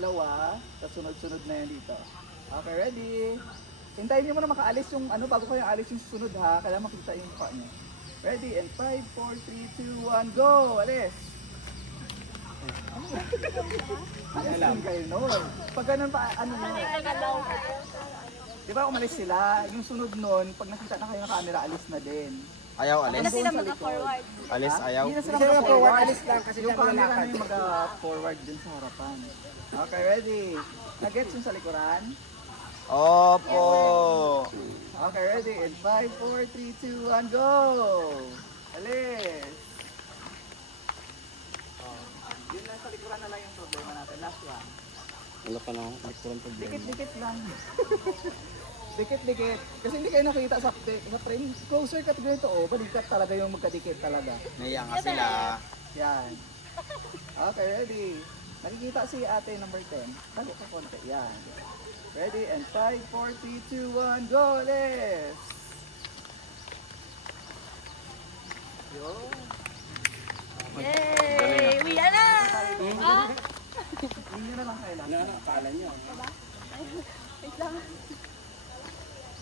pangalawa, tapos sunod-sunod na yan dito. Okay, ready? Hintayin nyo muna makaalis yung ano, bago kayo alis yung susunod ha, kaya makita yung mukha nyo. Ready? And 5, 4, 3, 2, 1, go! Alis! Alis din kayo nun. Pag ganun pa, ano nyo? Di ba umalis sila? Yung sunod nun, pag nakita na kayo ng camera, alis na din. Ayaw, alis. Hindi na sila mag-forward. Alis, ayaw. Hindi na sila mag-forward. Alis lang kasi yung camera na yung mag-forward din sa harapan. Okay, ready? Nag-gets yung sa likuran? Opo. Okay, ready? In 5, 4, 3, 2, 1, go! Alis! Yun lang sa likuran na lang yung problema natin. Last one. Wala pa na, nagkurang problema. Dikit-dikit lang. Dikit-dikit. Kasi hindi kayo nakita sa frame. Closer ka ganito, oh. Balikat talaga yung magkadikit talaga. Naiya nga sila. Yan. Okay, ready. Nakikita si ate number 10. Tago ka konti. Yan. Ready? And 5, 4, 3, 2, 1, go! Let's! Yo! Yay! Uwi na na! Hindi nyo na lang kailangan. Ano, akala nyo? Wait lang.